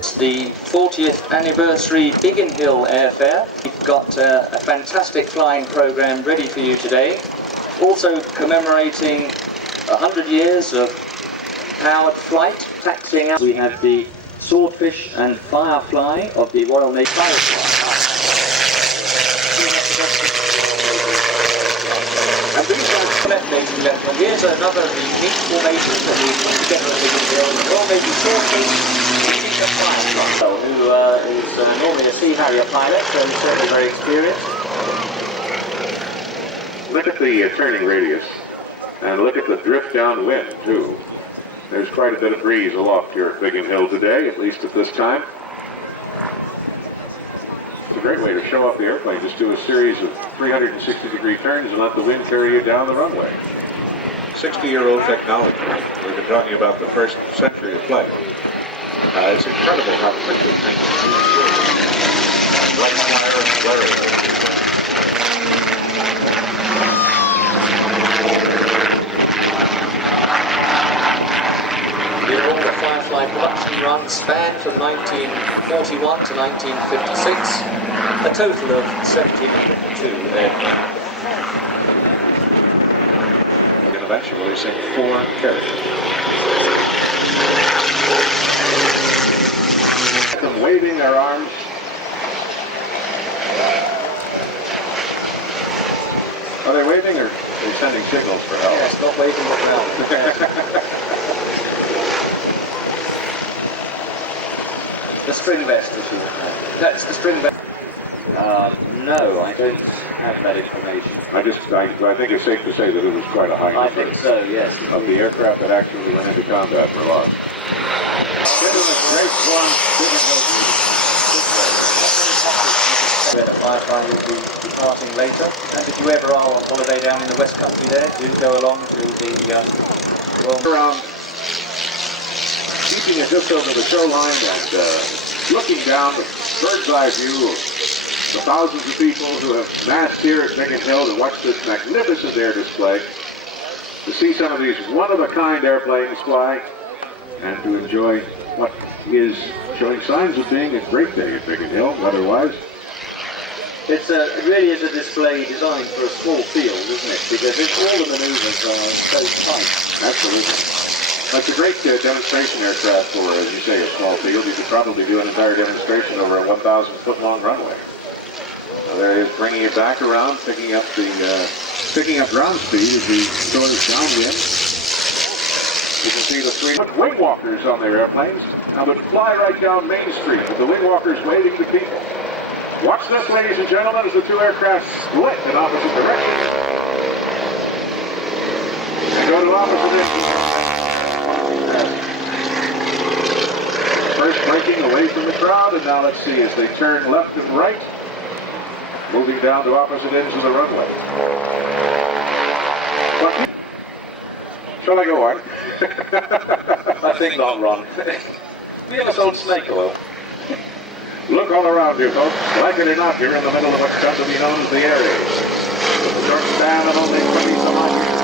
It's the 40th anniversary Biggin Hill Airfair. We've got a fantastic flying program ready for you today. Also commemorating 100 years of powered flight, taxiing out. We have the Swordfish and Firefly of the Royal Navy. And these are, ladies and gentlemen, here's another of the unique formations that we generally build. The Royal Navy Swordfish who is normally a Sea Harrier pilot, so he's certainly very experienced. Look at the turning radius, and look at the drift downwind too. There's quite a bit of breeze aloft here at Biggin Hill today, at least at this time. It's a great way to show off the airplane. Just do a series of 360-degree turns and let the wind carry you down the runway. 60-year-old technology. We've been talking about the first century of flight. It's incredible how quickly things move. Bright fire and flare. The Firefly production run spanned from 1941 to 1956, a total of 1,702 aircraft. And eventually releasing 4 carriers. Them waving their arms. Are they waving or are they sending signals for help? Yes, not waving but help. The string vest issue. That's the string vest. No, I don't have that information. I think it's safe to say that it was quite a high number. I think so, yes. Of the aircraft that actually went into combat for loss. Where the Firefly will be departing later. And if you ever are on holiday down in the West Country there, do go along to the around, keeping it just over the shoreline and looking down the bird's eye view of the thousands of people who have massed here at Biggin Hill to watch this magnificent air display, to see some of these one-of-a-kind airplanes fly, and to enjoy what is showing signs of being a great day at Biggin Hill, weather-wise. It really is a display designed for a small field, isn't it? Because all the maneuvers are so tight. Absolutely. That's a great demonstration aircraft for, as you say, a small field. You could probably do an entire demonstration over a 1,000-foot-long runway. There he is, bringing it back around, picking up ground speed as he soars downwind. You can see the 3 wing walkers on their airplanes and would fly right down Main Street with the wing walkers waving to people. Watch this, ladies and gentlemen, as the 2 aircraft split in opposite directions. And go to opposite ends. First breaking away from the crowd, and now let's see as they turn left and right, moving down to opposite ends of the runway. Shall I go on? I think not, Ron. We have a sold snake oil. Look all around you, folks. Like it or not, you're in the middle of what's come to be known as the Aries. Short span of only 20-some odd years.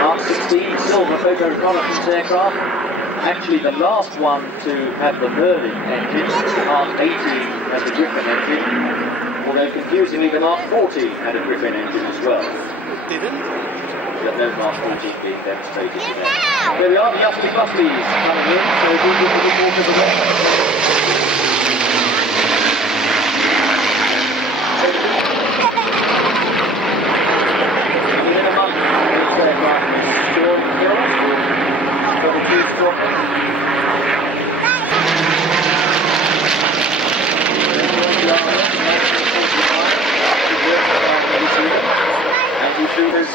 Mark 16 silver photo reconnaissance aircraft. Actually the last one to have the Merlin engine. Mark 18 had the Griffin engine. Although confusingly the Mark 14 had a Griffin engine as well. But no Mark 14 being demonstrated today. There we are, the Yachty Bufflies coming in, so we will be reported the rest.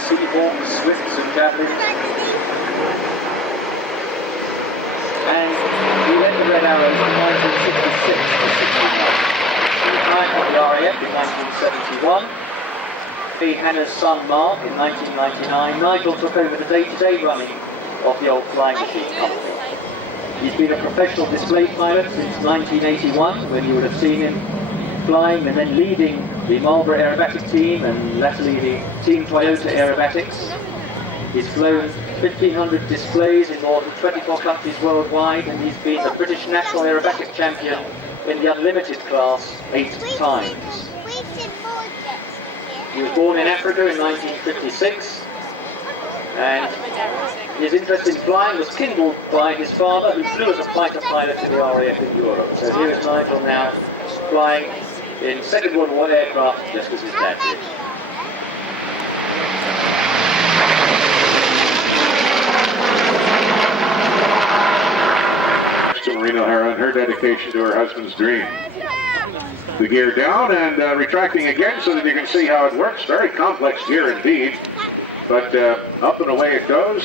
Seahawks, Swifts and Javelins. And we led the Red Arrows from 1966 to 69. I got the RAF in 1971. Hannah's son Mark in 1999. Nigel took over the day-to-day running of the old flying machine company. He's been a professional display pilot since 1981, when you would have seen him flying and then leading the Marlboro Aerobatic team and latterly the Team Toyota Aerobatics. He's flown 1,500 displays in more than 24 countries worldwide, and he's been the British National Aerobatic Champion in the unlimited class 8 times. He was born in Africa in 1956, and his interest in flying was kindled by his father, who flew as a fighter pilot in the RAF in Europe. So here is Nigel now flying in Second World War aircraft, just as his dad did. Marina O'Hara and her dedication to her husband's dream. The gear down and retracting again so that you can see how it works. Very complex gear indeed, but up and away it goes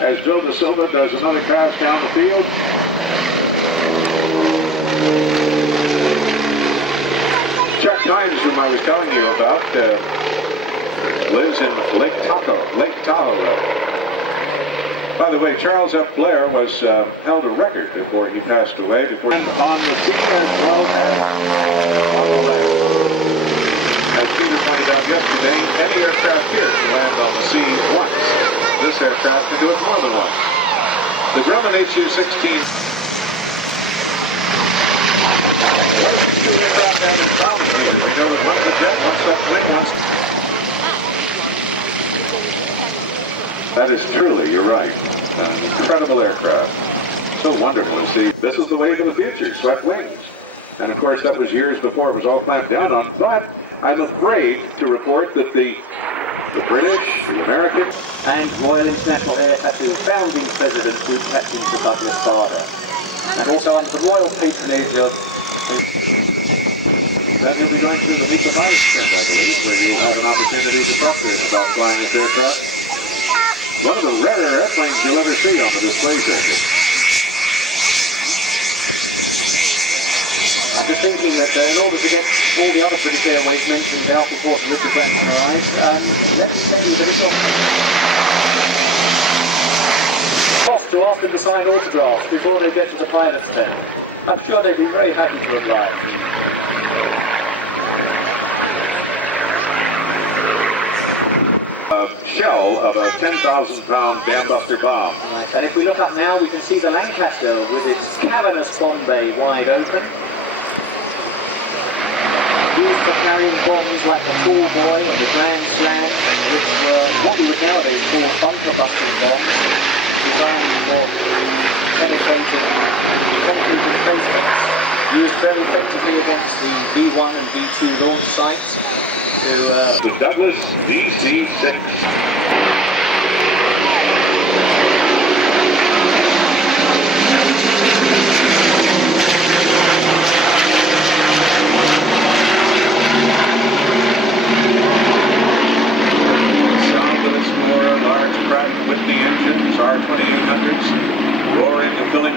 as Joe Da Silva does another pass down the field. Chuck Hines, whom I was telling you about, lives in Lake Tahoe. By the way, Charles F. Blair was held a record before he passed away. And on the scene as well as on the left. As Peter pointed out yesterday, any aircraft here can land on the sea once. This aircraft can do it more than once. The Grumman HU-16. Two aircraft have been found here. We know that one's a jet, one's a wing, one's... That is truly, you're right, an incredible aircraft. So wonderful to see. This is the way to the future, swept wings. And of course that was years before it was all clamped down on, but I'm afraid to report that the British, the Americans, and Royal International Air Tattoo founding president, Group Captain Sir Douglas Bader. And also under the royal patronage of... That you'll be going through the Meet the Pilots Camp, I believe, where you'll have an opportunity to talk to him about flying this aircraft. One of the rarer airplanes you'll ever see on the display circuit. I'm just thinking that in order to get all the other British Airways mentioned out before the Richard Branson arrives, let me tell you that it's off to ask them to sign autographs before they get to the pilot's tent. I'm sure they'd be very happy to oblige. Shell of a 10,000-pound dambuster bomb. Right. And if we look up now, we can see the Lancaster with its cavernous bomb bay wide open. Used for carrying bombs like the Tall Boy or the Grand Slam, which were what we would nowadays call bunker-busting bombs, designed for penetrating space shots. Used very effectively against the B-1 and B-2 launch sites. The Douglas DC-6.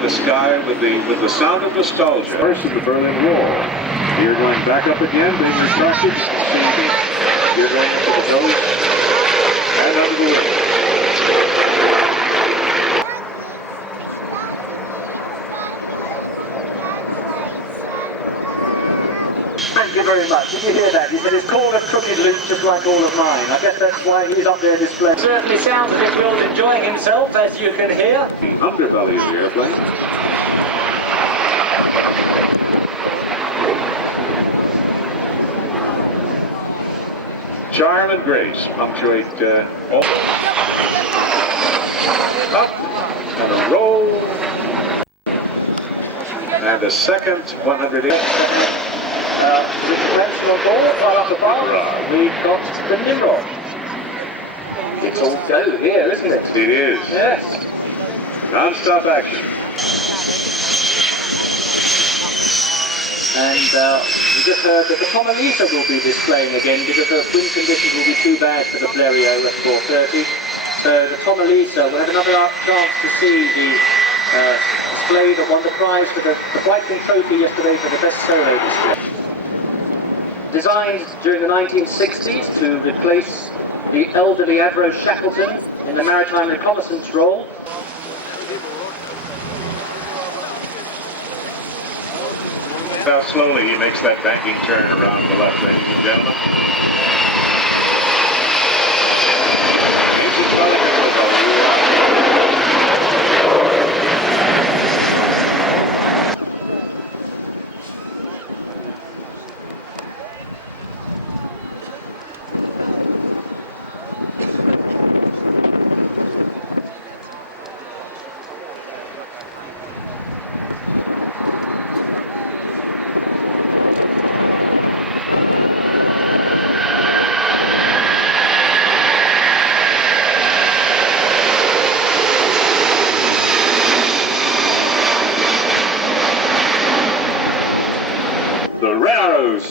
The sky with the sound of nostalgia. First of the Berlin Wall. You're going back up again, being retracted. You're going into the nose and under the wing. Thank you very much. Did you hear that? He said it's called a crooked loop just like all of mine. I guess that's why he's up there displaying. Certainly sounds as if Will's enjoying himself, as you can hear. The underbelly of the airplane. Charm and grace punctuate all. Up and a roll. And a second 100. With the pencil on board, right up the bar, we've got the Nimrod. It's all go here, isn't it? It is. Yes. Non-stop action. And we just heard that the Pomalisa will be displaying again because the wind conditions will be too bad for the Blériot at 4:30. So the Pomalisa will have another chance to see the display that won the prize for the Whiting Trophy yesterday for the best solo display. Designed during the 1960s to replace the elderly Avro Shackleton in the maritime reconnaissance role. How slowly he makes that banking turn around the left, ladies and gentlemen. The Red Arrows.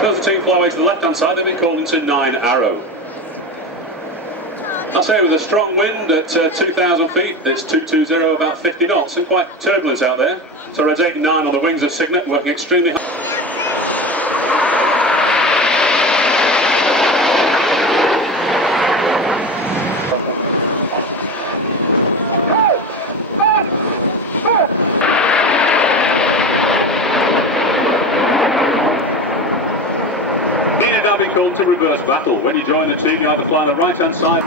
So as the team fly away to the left-hand side, they've been called into 9 Arrow. I say with a strong wind at 2,000 feet, it's 220, about 50 knots, and quite turbulent out there. So Reds 8 and 9 on the wings of Signet, working extremely hard. Need now be called to reverse battle. When you join the team, you either fly on the right-hand side.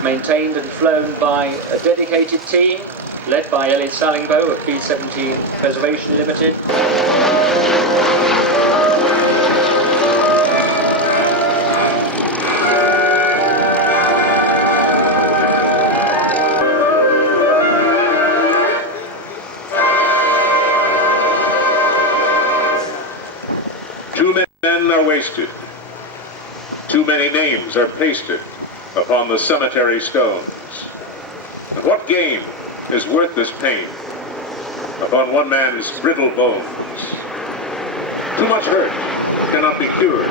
Maintained and flown by a dedicated team led by Elliot Sallingbow of B-17 Preservation Limited. Too many men are wasted. Too many names are pasted upon the cemetery stones. And what gain is worth this pain upon one man's brittle bones? Too much hurt cannot be cured.